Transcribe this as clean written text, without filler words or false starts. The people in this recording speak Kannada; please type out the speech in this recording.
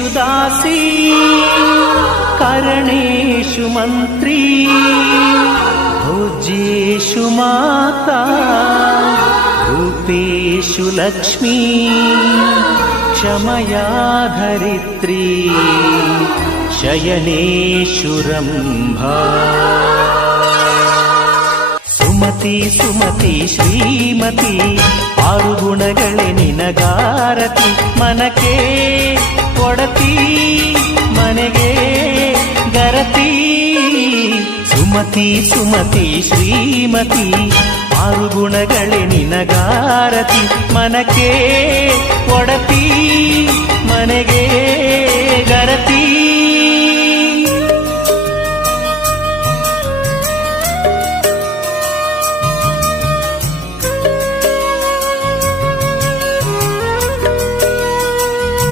कर्मेषु दासी करणेषु मन्त्री भोज्येषु माता रूपेषु लक्ष्मी क्षमया धरित्री शयनेषु रम्भा ಸುಮತಿ ಸುಮತಿ ಶ್ರೀಮತಿ ಆರು ಗುಣಗಳೇ ನಿನಗಾರತಿ ಮನಕ್ಕೆ ಕೊಡತಿ ಮನೆಗೆ ಗರತಿ ಸುಮತಿ ಸುಮತಿ ಶ್ರೀಮತಿ ಆರು ಗುಣಗಳೇ ನಿನಗಾರತಿ ಮನಕ್ಕೆ ಕೊಡತಿ